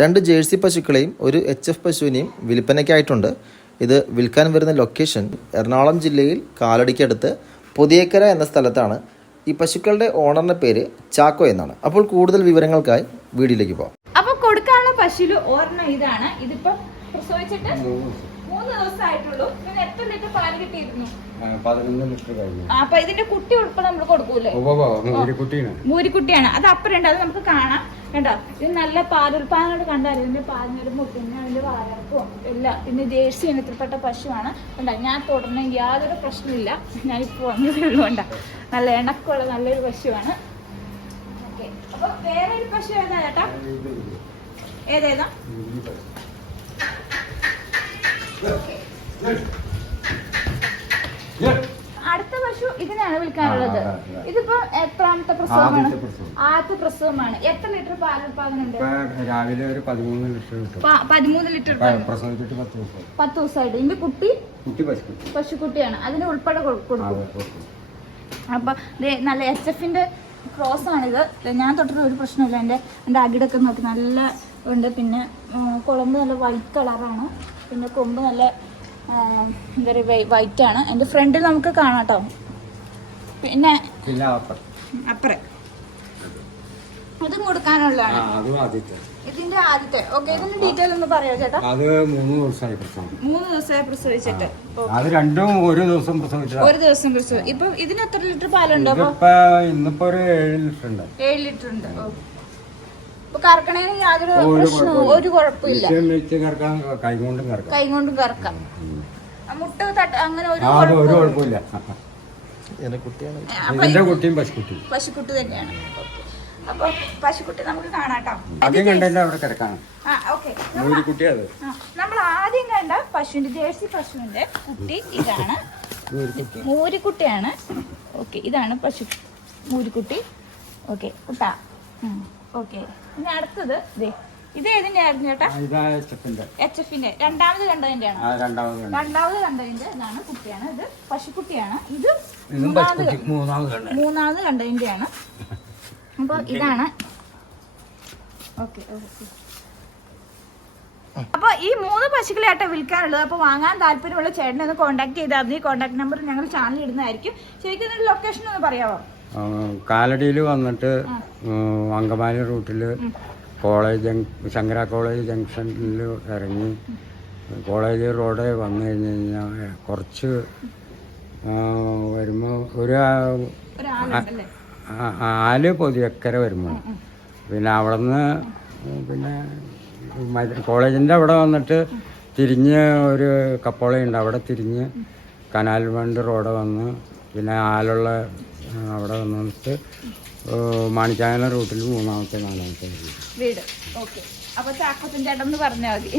2 jersey പശുക്കളെയും ഒരു HF പശുവിനെയും വിൽപ്പനയ്ക്കായിട്ടുണ്ട്. ഇത് വിൽക്കാൻ വരുന്ന ലൊക്കേഷൻ എറണാകുളം ജില്ലയിൽ കാലടിക്കടുത്ത് പുതിയേക്കര എന്ന സ്ഥലത്താണ്. ഈ പശുക്കളുടെ ഓണറിന്റെ പേര് ചാക്കോ എന്നാണ്. അപ്പോൾ കൂടുതൽ വിവരങ്ങൾക്കായി വീഡിയോയിലേക്ക് പോകാം. അപ്പോൾ കൊടുക്കാനുള്ള പശുവിൽ ഒരെണ്ണം ഇതാണ്. ഇതിപ്പോ പ്രസവിച്ചിട്ട് 3 ദിവസമായിട്ടുള്ളൂ. ഇതിന് എത്ര ലിറ്റർ പാല് കിട്ടിയിരുന്നു? 11 ലിറ്റർ കഴിഞ്ഞു. അപ്പൊ ഇതിന്റെ കുട്ടി ഉൾപ്പെടെ നമ്മൾ കൊടുക്കൂലേ? മൂരിക്കുട്ടിയാണ്. അത് അപ്പുറമുണ്ട്, അത് നമുക്ക് കാണാം. കണ്ടോ, ഇത് നല്ല പാലുൽപാദനോട് കണ്ടാൽ ഇതിന്റെ പാലിനൊരുമ്പും പിന്നെ അതിന്റെ വാരക്കും എല്ലാം. പിന്നെ ജേഴ്സി ഇനത്തിൽപ്പെട്ട പശുവാണ്. കണ്ടോ, ഞാൻ തുടർന്ന് യാതൊരു പ്രശ്നമില്ല. ഞാനിപ്പോ വന്നതേ ഉള്ളൂ. കണ്ടോ, നല്ല ഇണക്കമുള്ള നല്ലൊരു പശുവാണ്. ഓക്കെ, അപ്പൊ വേറെ ഒരു പശു ഏതാ ചേട്ടാ? ഏതേതാ? അടുത്ത പശു ഇതിനാണ് വിൽക്കാനുള്ളത്. ഇതിപ്പോ എത്രാമത്തെ പ്രസവമാണ്? ആദ്യത്തെ പ്രസവമാണ്. എത്ര ലിറ്റർ പാലുൽപാദനം? രാവിലെ ഒരു 13 ലിറ്റർ കിട്ടും. 13 ലിറ്റർ പ്രസവിച്ചിട്ട് 10 ദിവസമായിട്ട്. ഇതിന്റെ കുട്ടി പശുക്കുട്ടിയാണ്. അതിന് ഉൾപ്പെടെ കൊടുക്കും. അപ്പൊ നല്ല HFന്റെ ക്രോസ് ആണിത്. ഞാൻ തൊട്ടിട്ട് ഒരു പ്രശ്നമില്ല. എൻ്റെ അകിടൊക്കെ നോക്കി നല്ല ഉണ്ട്. പിന്നെ കുളമ്പ് നല്ല വൈറ്റ് കളറാണ്. പിന്നെ കൊമ്പ് നല്ല എന്താ പറയുക വൈറ്റ് ആണ്. എൻ്റെ ഫ്രണ്ടിൽ നമുക്ക് കാണാം കേട്ടോ. പിന്നെ അപ്പുറം അതും കൊടുക്കാനുള്ളതാണ്. ഇതിന്റെ ആദ്യത്തെ. ഓക്കെ, ഇതിന്റെ ഡീറ്റെയിൽ ഒന്ന് പറയാം ചേട്ടാ. അത് 3 ദിവസമായി പ്രസവിച്ചിട്ട്. അത് രണ്ടും ഒരു ദിവസം പ്രസവിച്ചു. ഇപ്പൊ ഇതിന് എത്ര ലിറ്റർ പാലുണ്ടോ? ഇന്നിപ്പോ ഒരു 7 ലിറ്റർ ഉണ്ട്. 7 ലിറ്റർ ഉണ്ട്. ഇപ്പൊ കറക്കണേന് യാതൊരു പ്രശ്നവും ഒരു കുഴപ്പമില്ല. കൈകൊണ്ടും കറക്കാം. മുട്ട അങ്ങനെ ഒരു കുഴപ്പമില്ല. പശുക്കുട്ടി തന്നെയാണ്. അപ്പൊ പശുക്കുട്ടി നമുക്ക് കാണാട്ടോ. നമ്മൾ ആദ്യം കണ്ട പശുവിന്റെ ജേഴ്സി പശുവിന്റെ കുട്ടി ഇതാണ്. മൂരിക്കുട്ടിയാണ്. ഓക്കെ, ഇതാണ് പശു മൂരിക്കുട്ടി. ഓക്കെ കുട്ടാ. ഓക്കെ, ഇനി അടുത്തത് ഇത് ഏതിന്റെ ആയിരുന്നു ചേട്ടാ? HFന്റെ രണ്ടാമത് കണ്ടതിന്റെയാണ്. രണ്ടാമത് കണ്ടതിന്റെ ഇതാണ് കുട്ടിയാണ്. ഇത് പശുക്കുട്ടിയാണ്. ഇത് മൂന്നാമത് കണ്ടതിന്റെയാണ്. അപ്പൊ ഇതാണ്. ഓക്കെ, അപ്പൊ ഈ 3 പശുക്കളെയാട്ടോ വിൽക്കാനുള്ളത്. അപ്പൊ വാങ്ങാൻ താല്പര്യമുള്ള ചേട്ടനെ ഒന്ന് കോൺടാക്ട് ചെയ്താൽ മതി. കോൺടാക്ട് നമ്പർ ഞങ്ങൾ ചാനലിൽ ഇടുന്നതായിരിക്കും. ശരിക്കും ഇതിന്റെ ലൊക്കേഷൻ ഒന്ന് പറയാമോ? കാലടിയിൽ വന്നിട്ട് അങ്കമാലി റൂട്ടില് ശങ്കര കോളേജ് ജംഗ്ഷനിൽ ഇറങ്ങി കോളേജ് റോഡ് വന്നു കഴിഞ്ഞ് കഴിഞ്ഞാൽ കുറച്ച് വരുമ്പോൾ ഒരു ആല് പൊതിയക്കര വരുമ്പോൾ പിന്നെ അവിടെ നിന്ന് പിന്നെ കോളേജിൻ്റെ അവിടെ വന്നിട്ട് തിരിഞ്ഞ് ഒരു കപ്പോളയുണ്ട്. അവിടെ തിരിഞ്ഞ് കനാൽ വണ്ട് റോഡ് വന്ന് പിന്നെ ആലുള്ള അവിടെ വന്നിട്ട് മാണിക്കായന റൂട്ടിൽ 3-4 വീട്. ഓക്കെ, അപ്പൊ ചാക്കോച്ചൻ ചേട്ടൻ പറഞ്ഞാൽ മതി.